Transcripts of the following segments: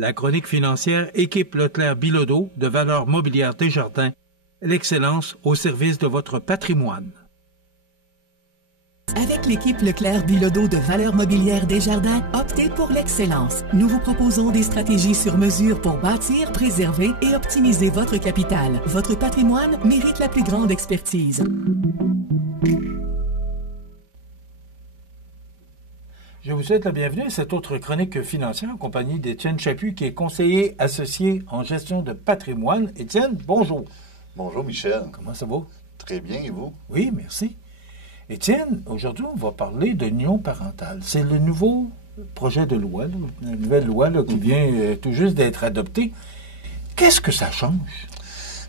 La chronique financière équipe Leclerc-Bilodeau de Valeurs mobilières Desjardins, l'excellence au service de votre patrimoine. Avec l'équipe Leclerc-Bilodeau de Valeurs mobilières Desjardins, optez pour l'excellence. Nous vous proposons des stratégies sur mesure pour bâtir, préserver et optimiser votre capital. Votre patrimoine mérite la plus grande expertise. Je vous souhaite la bienvenue à cette autre chronique financière en compagnie d'Étienne Chaput, qui est conseiller associé en gestion de patrimoine. Étienne, bonjour. Bonjour Michel. Comment ça va? Très bien, et vous? Oui, merci. Étienne, aujourd'hui, on va parler de l'union parentale. C'est le nouveau projet de loi, la nouvelle loi qui vient tout juste d'être adoptée. Qu'est-ce que ça change?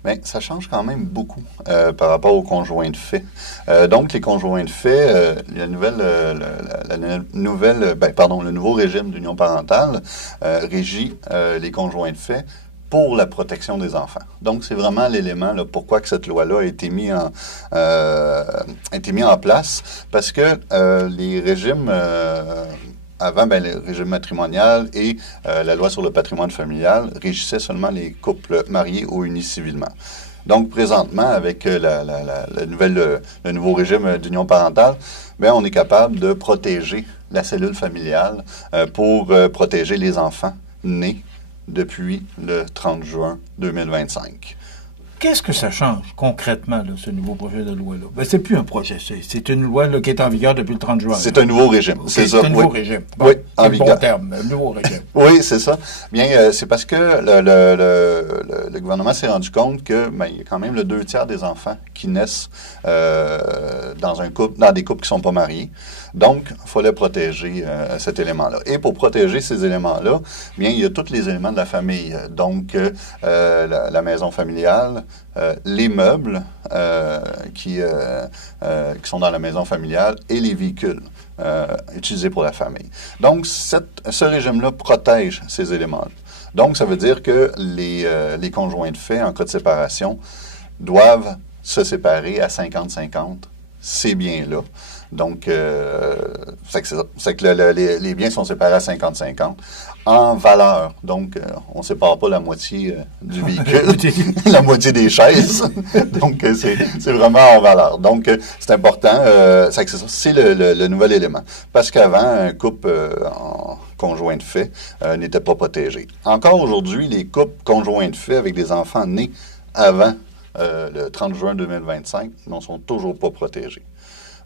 Bien, ça change quand même beaucoup par rapport aux conjoints de fait. Donc, les conjoints de fait, le nouveau régime d'union parentale régit les conjoints de fait pour la protection des enfants. Donc, c'est vraiment l'élément pourquoi que cette loi-là a été mis en place, parce que les régimes avant, le régime matrimonial et la loi sur le patrimoine familial régissaient seulement les couples mariés ou unis civilement. Donc, présentement, avec le nouveau régime d'union parentale, bien, on est capable de protéger la cellule familiale pour protéger les enfants nés depuis le 30 juin 2025. Qu'est-ce que ça change concrètement, là, ce nouveau projet de loi-là? Ben, c'est plus un projet, c'est une loi qui est en vigueur depuis le 30 juin. C'est un nouveau régime, okay, c'est ça. C'est un nouveau régime. Bon, oui, en vigueur. Bon terme, un nouveau régime. Oui, c'est ça. Bien, c'est parce que le gouvernement s'est rendu compte que il y a quand même le 2 tiers des enfants qui naissent dans des couples qui ne sont pas mariés. Donc, il fallait protéger cet élément-là. Et pour protéger ces éléments-là, bien, il y a tous les éléments de la famille. Donc, la maison familiale, les meubles qui sont dans la maison familiale et les véhicules utilisés pour la famille. Donc, ce régime-là protège ces éléments-là. Donc, ça veut dire que les conjoints de fait, en cas de séparation, doivent se séparer à 50-50 ces biens-là. Donc, c'est que les biens sont séparés à 50-50 en valeur. Donc, on ne sépare pas la moitié du véhicule, la moitié des chaises. Donc, c'est vraiment en valeur. Donc, c'est important. C'est le nouvel élément. Parce qu'avant, un couple en conjoint de fait n'était pas protégé. Encore aujourd'hui, les couples conjoints de fait avec des enfants nés avant le 30 juin 2025 n'en sont toujours pas protégés.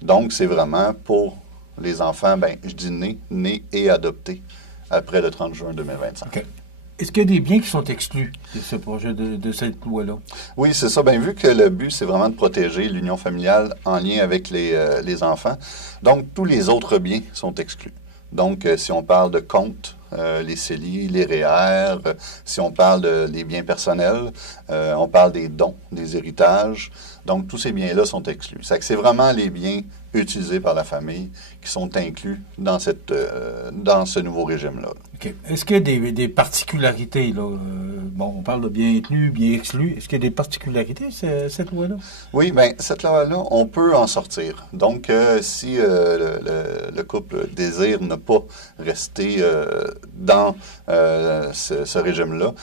Donc, c'est vraiment pour les enfants, je dis nés et adoptés après le 30 juin 2025. Okay. Est-ce qu'il y a des biens qui sont exclus de ce projet, de cette loi-là? Oui, c'est ça. Vu que le but, c'est vraiment de protéger l'union familiale en lien avec les enfants, donc tous les autres biens sont exclus. Donc, si on parle de comptes, les CELI, les REER, si on parle des biens personnels, on parle des dons, des héritages. Donc, tous ces biens-là sont exclus. C'est vraiment les biens utilisés par la famille qui sont inclus dans ce nouveau régime-là. OK. Est-ce qu'il y a des particularités, là? On parle de biens inclus, biens exclus. Est-ce qu'il y a des particularités, cette loi-là? Oui, cette loi-là, on peut en sortir. Donc, si le couple désire ne pas rester dans ce régime-là,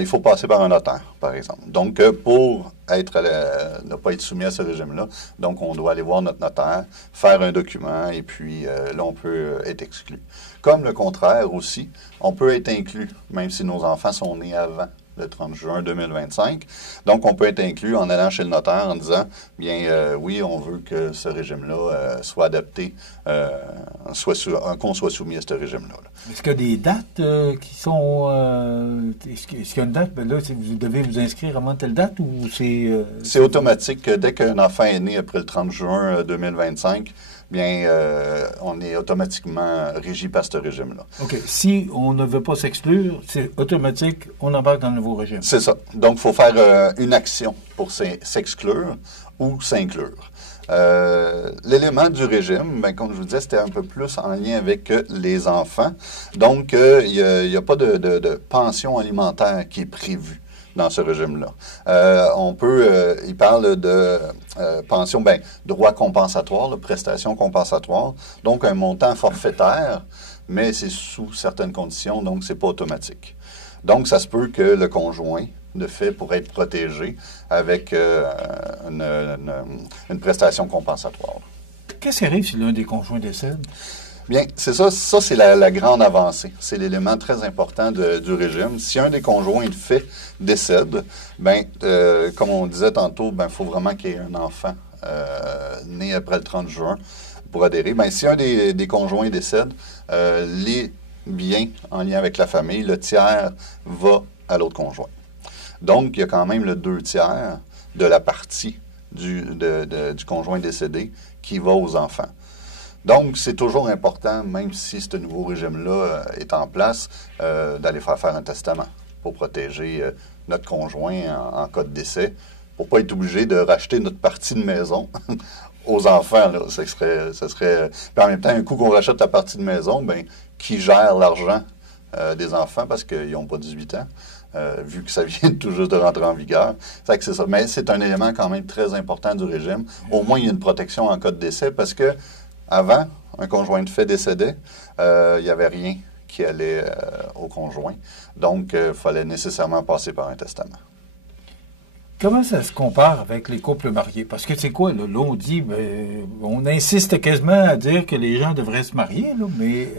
il faut passer par un notaire, par exemple. Donc, pour ne pas être soumis à ce régime-là, donc on doit aller voir notre notaire, faire un document, et puis là, on peut être exclu. Comme le contraire aussi, on peut être inclus, même si nos enfants sont nés avant le 30 juin 2025. Donc, on peut être inclus en allant chez le notaire en disant, oui, on veut que ce régime-là soit adapté, qu'on soit soumis à ce régime-là. Est-ce qu'il y a des dates qui sont... est-ce qu'il y a une date? Là, vous devez vous inscrire avant telle date ou c'est... C'est automatique. Dès qu'un enfant est né après le 30 juin 2025, on est automatiquement régi par ce régime-là. OK. Si on ne veut pas s'exclure, c'est automatique, on embarque dans le nouveau régime. C'est ça. Donc, il faut faire une action pour s'exclure ou s'inclure. L'élément du régime, comme je vous disais, c'était un peu plus en lien avec les enfants. Donc, il n'y a pas de pension alimentaire qui est prévue dans ce régime-là. Il parle de pension, droit compensatoire, prestation compensatoire, donc un montant forfaitaire, mais c'est sous certaines conditions, donc c'est pas automatique. Donc, ça se peut que le conjoint, de fait, pour être protégé avec une prestation compensatoire. Qu'est-ce qui arrive si l'un des conjoints décède? Bien, c'est ça. Ça, c'est la grande avancée. C'est l'élément très important du régime. Si un des conjoints de fait décède, comme on disait tantôt, il faut vraiment qu'il y ait un enfant né après le 30 juin pour adhérer. Si un des conjoints décède, les biens en lien avec la famille, le tiers va à l'autre conjoint. Donc, il y a quand même le 2/3 de la partie du conjoint décédé qui va aux enfants. Donc, c'est toujours important, même si ce nouveau régime-là est en place, d'aller faire un testament pour protéger notre conjoint en cas de décès, pour ne pas être obligé de racheter notre partie de maison aux enfants. Là. Ça serait... Puis en même temps, un coup qu'on rachète la partie de maison, qui gère l'argent des enfants parce qu'ils n'ont pas 18 ans, vu que ça vient tout juste de rentrer en vigueur. C'est ça. Mais c'est un élément quand même très important du régime. Au moins, il y a une protection en cas de décès parce que avant, un conjoint de fait décédait, il n'y avait rien qui allait au conjoint. Donc, il fallait nécessairement passer par un testament. Comment ça se compare avec les couples mariés? Parce que c'est quoi, là? Là, on dit, on insiste quasiment à dire que les gens devraient se marier, là, mais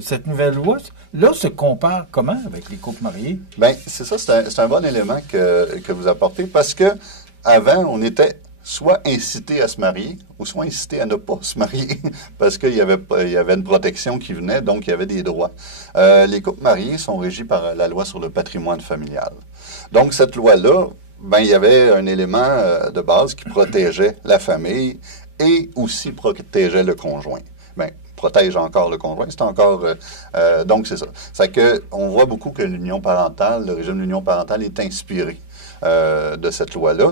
cette nouvelle loi, là, se compare comment avec les couples mariés? Bien, c'est ça, c'est un bon élément que vous apportez, parce que avant, on était soit incité à se marier, ou soit incité à ne pas se marier, parce qu'il y avait une protection qui venait, donc il y avait des droits. Les couples mariés sont régis par la loi sur le patrimoine familial. Donc, cette loi-là, il y avait un élément de base qui protégeait la famille et aussi protégeait le conjoint. Protège encore le conjoint, c'est encore... donc, c'est ça. C'est que on voit beaucoup que l'union parentale, le régime de l'union parentale est inspiré de cette loi-là,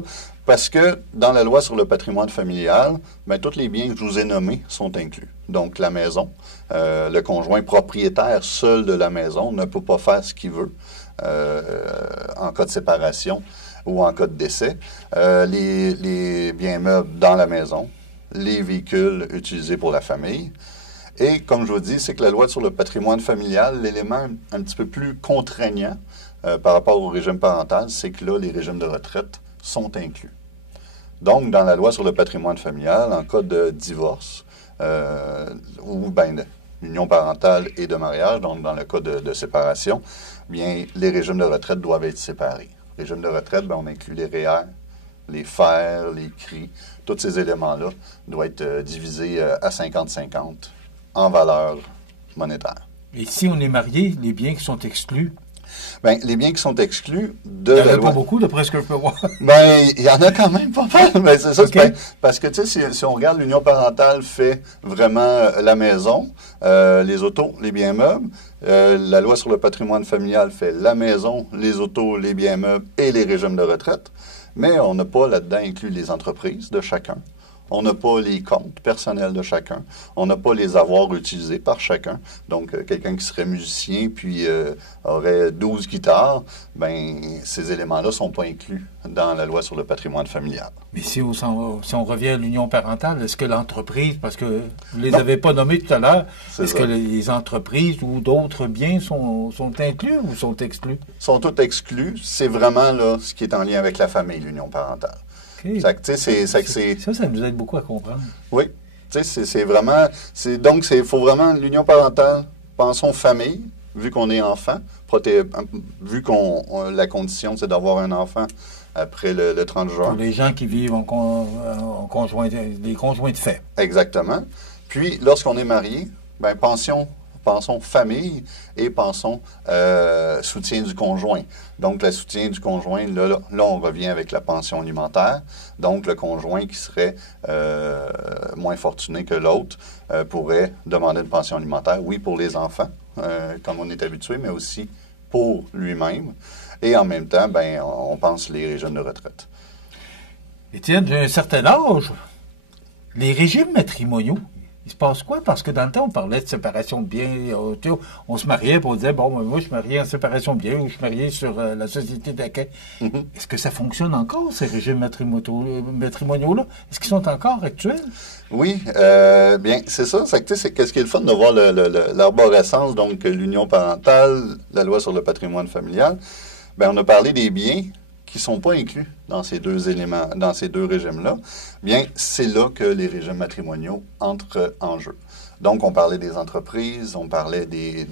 parce que dans la loi sur le patrimoine familial, tous les biens que je vous ai nommés sont inclus. Donc, la maison, le conjoint propriétaire seul de la maison ne peut pas faire ce qu'il veut en cas de séparation ou en cas de décès, les biens meubles dans la maison, les véhicules utilisés pour la famille. Et comme je vous dis, c'est que la loi sur le patrimoine familial, l'élément un petit peu plus contraignant par rapport au régime parental, c'est que là, les régimes de retraite sont inclus. Donc, dans la loi sur le patrimoine familial, en cas de divorce ou d'union parentale et de mariage, donc dans le cas de séparation, bien, les régimes de retraite doivent être séparés. Régime de retraite, on inclut les REER, les FER, les CRI. Tous ces éléments-là doivent être divisés à 50-50 en valeur monétaire. Et si on est marié, les biens qui sont exclus? Les biens qui sont exclus de la loi... Il n'y en a pas beaucoup, d'après ce que je peux voir. Il y en a quand même pas mal. Mais c'est ça, okay. Parce que, tu sais, si on regarde, l'union parentale fait vraiment la maison, les autos, les biens meubles. La loi sur le patrimoine familial fait la maison, les autos, les biens meubles et les régimes de retraite. Mais on n'a pas là-dedans inclus les entreprises de chacun. On n'a pas les comptes personnels de chacun. On n'a pas les avoirs utilisés par chacun. Donc, quelqu'un qui serait musicien puis aurait 12 guitares, ces éléments-là ne sont pas inclus dans la loi sur le patrimoine familial. Mais si on revient à l'union parentale, est-ce que l'entreprise, parce que vous ne les avez pas nommés tout à l'heure, est-ce que les entreprises ou d'autres biens sont inclus ou sont exclus? Sont tous exclus. C'est vraiment là ce qui est en lien avec la famille, l'union parentale. Okay. Ça nous aide beaucoup à comprendre. Oui. C'est vraiment... Donc, il faut vraiment... L'union parentale, pensons famille, vu qu'on est enfant, vu la condition, c'est d'avoir un enfant après le 30 juin. Pour les gens qui vivent en conjoint, les conjoints de fait. Exactement. Puis, lorsqu'on est marié, pensons famille et pensons soutien du conjoint. Donc, le soutien du conjoint, là, on revient avec la pension alimentaire. Donc, le conjoint qui serait moins fortuné que l'autre pourrait demander une pension alimentaire, oui, pour les enfants, comme on est habitué, mais aussi pour lui-même. Et en même temps, on pense les régimes de retraite. Étienne, j'ai un certain âge. Les régimes matrimoniaux, il se passe quoi? Parce que dans le temps, on parlait de séparation de biens. On se mariait, puis on disait, bon, moi, je suis marié en séparation de biens ou je suis marié sur la société d'accueil. Est-ce que ça fonctionne encore, ces régimes matrimoniaux-là? Est-ce qu'ils sont encore actuels? Oui, bien, c'est ça. C'est qu'est-ce qui est le fun de voir l'arborescence, donc l'union parentale, la loi sur le patrimoine familial. Bien, on a parlé des biens qui ne sont pas inclus dans ces deux éléments, dans ces deux régimes-là. Bien, c'est là que les régimes matrimoniaux entrent en jeu. Donc, on parlait des entreprises, on parlait des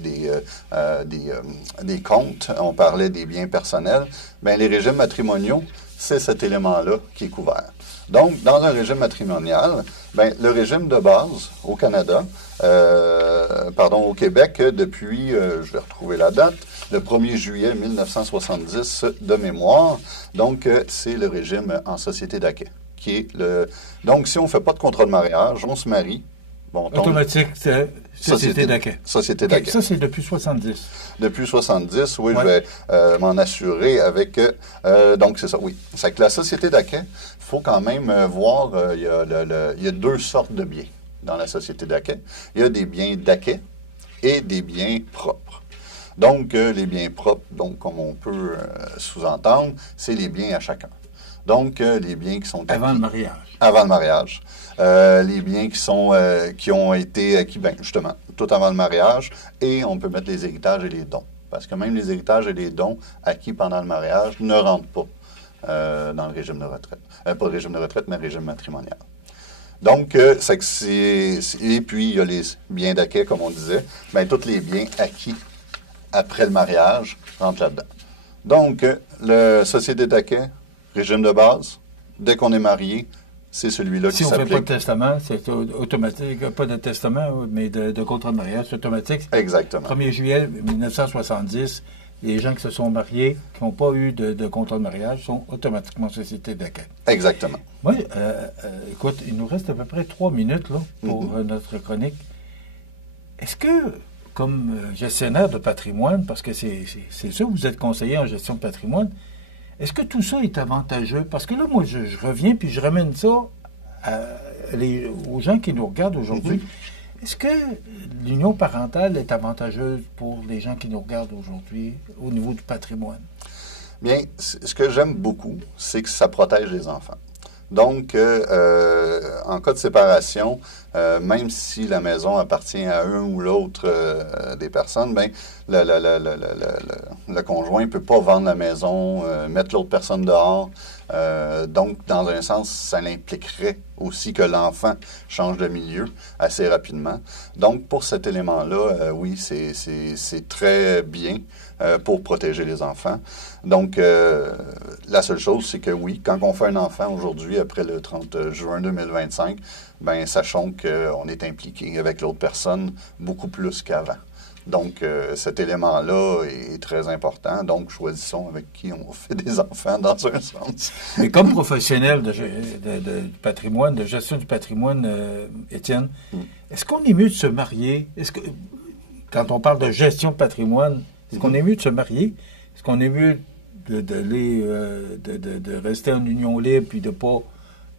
comptes, on parlait des biens personnels. Bien, les régimes matrimoniaux, c'est cet élément-là qui est couvert. Donc, dans un régime matrimonial, bien, le régime de base au Canada, au Québec, depuis, je vais retrouver la date, le 1er juillet 1970 de mémoire. Donc, c'est le régime en société d'acquêt. Donc, si on ne fait pas de contrat de mariage, on se marie. Bon, automatique, c'est société d'acquêt. Société d'acquêt. Ça, c'est depuis 70. Depuis 70, oui, ouais. Je vais m'en assurer avec... donc, c'est ça, oui. C'est que la société d'acquêt, il faut quand même voir, il y a deux sortes de biens dans la société d'acquêt. Il y a des biens d'acquêt et des biens propres. Donc, les biens propres, donc comme on peut sous-entendre, c'est les biens à chacun. Donc, les biens qui sont acquis. Avant le mariage. Avant le mariage. Les biens qui ont été acquis, bien, justement, tout avant le mariage. Et on peut mettre les héritages et les dons. Parce que même les héritages et les dons acquis pendant le mariage ne rentrent pas dans le régime de retraite. Pas le régime de retraite, mais le régime matrimonial. Donc, et puis, il y a les biens d'acquêt, comme on disait. Bien, tous les biens acquis après le mariage rentrent là-dedans. Donc, la société d'acquêt, régime de base, dès qu'on est marié, c'est celui-là qui s'applique. Si on ne fait pas de testament, c'est automatique. Pas de testament, mais de contrat de mariage, c'est automatique. Exactement. 1er juillet 1970, les gens qui se sont mariés, qui n'ont pas eu de contrat de mariage, sont automatiquement société d'accueil. Exactement. Oui, écoute, il nous reste à peu près 3 minutes là, pour notre chronique. Est-ce que, comme gestionnaire de patrimoine, parce que c'est ça, vous êtes conseiller en gestion de patrimoine, est-ce que tout ça est avantageux? Parce que là, moi, je reviens puis je ramène ça aux gens qui nous regardent aujourd'hui. Est-ce que l'union parentale est avantageuse pour les gens qui nous regardent aujourd'hui au niveau du patrimoine? Bien, ce que j'aime beaucoup, c'est que ça protège les enfants. Donc, en cas de séparation, même si la maison appartient à un ou l'autre des personnes, bien, le conjoint ne peut pas vendre la maison, mettre l'autre personne dehors. Donc, dans un sens, ça l'impliquerait aussi que l'enfant change de milieu assez rapidement. Donc, pour cet élément-là, oui, c'est très bien pour protéger les enfants. Donc, la seule chose, c'est que oui, quand on fait un enfant aujourd'hui, après le 30 juin 2025, bien, sachons qu'on est impliqué avec l'autre personne beaucoup plus qu'avant. Donc, cet élément-là est très important. Donc, choisissons avec qui on fait des enfants dans un sens. Mais comme professionnel de patrimoine, de gestion du patrimoine, Étienne, est-ce qu'on est mieux de se marier? Est-ce que, quand on parle de gestion de patrimoine, est-ce qu'on est mieux de se marier? Est-ce qu'on est mieux de rester en union libre puis de pas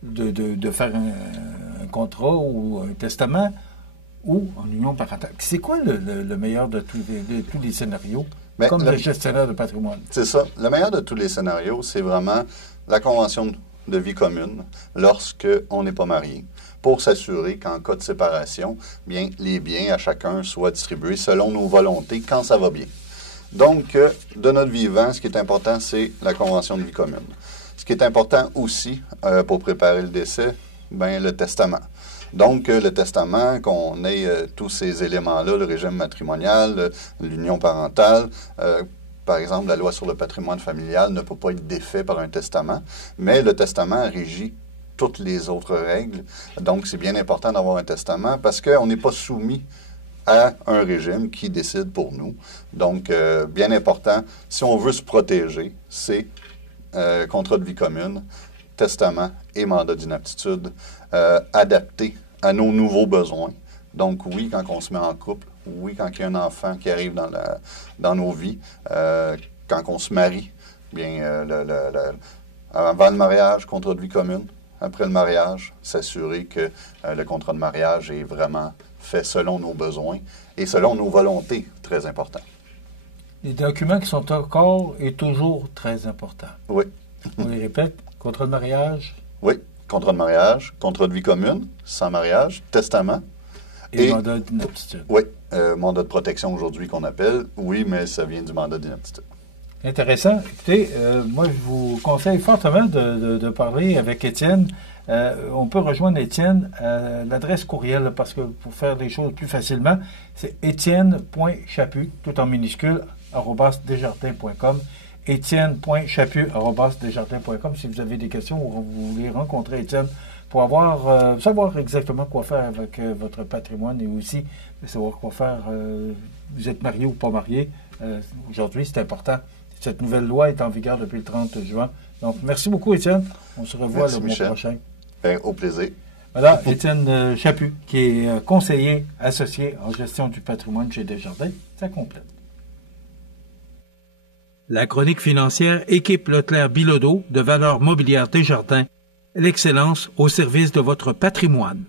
de faire un contrat ou un testament? Ou en union parentale. C'est quoi le meilleur de tous les scénarios, mais comme le gestionnaire de patrimoine? C'est ça. Le meilleur de tous les scénarios, c'est vraiment la convention de vie commune lorsqu'on n'est pas marié, pour s'assurer qu'en cas de séparation, bien, les biens à chacun soient distribués selon nos volontés quand ça va bien. Donc, de notre vivant, ce qui est important, c'est la convention de vie commune. Ce qui est important aussi, pour préparer le décès, bien, le testament. Donc, le testament, qu'on ait tous ces éléments-là, le régime matrimonial, l'union parentale, par exemple, la loi sur le patrimoine familial ne peut pas être défait par un testament, mais le testament régit toutes les autres règles. Donc, c'est bien important d'avoir un testament parce qu'on n'est pas soumis à un régime qui décide pour nous. Donc, bien important, si on veut se protéger, c'est contrat de vie commune, testament et mandat d'inaptitude adaptés à nos nouveaux besoins. Donc oui, quand on se met en couple, oui, quand il y a un enfant qui arrive dans nos vies, quand on se marie, bien avant le mariage, contrat de vie commune, après le mariage, s'assurer que le contrat de mariage est vraiment fait selon nos besoins et selon nos volontés, très important. Les documents qui sont encore et toujours très importants. Oui. On les répète, contrat de mariage. Oui, contrat de mariage, contrat de vie commune, sans mariage, testament. Et mandat d'inaptitude. Oui, mandat de protection aujourd'hui qu'on appelle. Oui, mais ça vient du mandat d'inaptitude. Intéressant. Écoutez, moi, je vous conseille fortement de parler avec Étienne. On peut rejoindre Étienne à l'adresse courriel, parce que pour faire les choses plus facilement, c'est étienne.chaput, tout en minuscule, @desjardins.com. étienne.chaput@desjardins.com. Si vous avez des questions ou vous voulez rencontrer Étienne pour savoir exactement quoi faire avec votre patrimoine et aussi savoir quoi faire, vous êtes marié ou pas marié, aujourd'hui, c'est important. Cette nouvelle loi est en vigueur depuis le 30 juin. Donc, merci beaucoup, Étienne. On se revoit le mois prochain. Bien, au plaisir. Voilà, Étienne Chaput, qui est conseiller associé en gestion du patrimoine chez Desjardins. Ça complète. La chronique financière équipe Leclerc-Bilodeau de Valeurs mobilières Desjardins, l'excellence au service de votre patrimoine.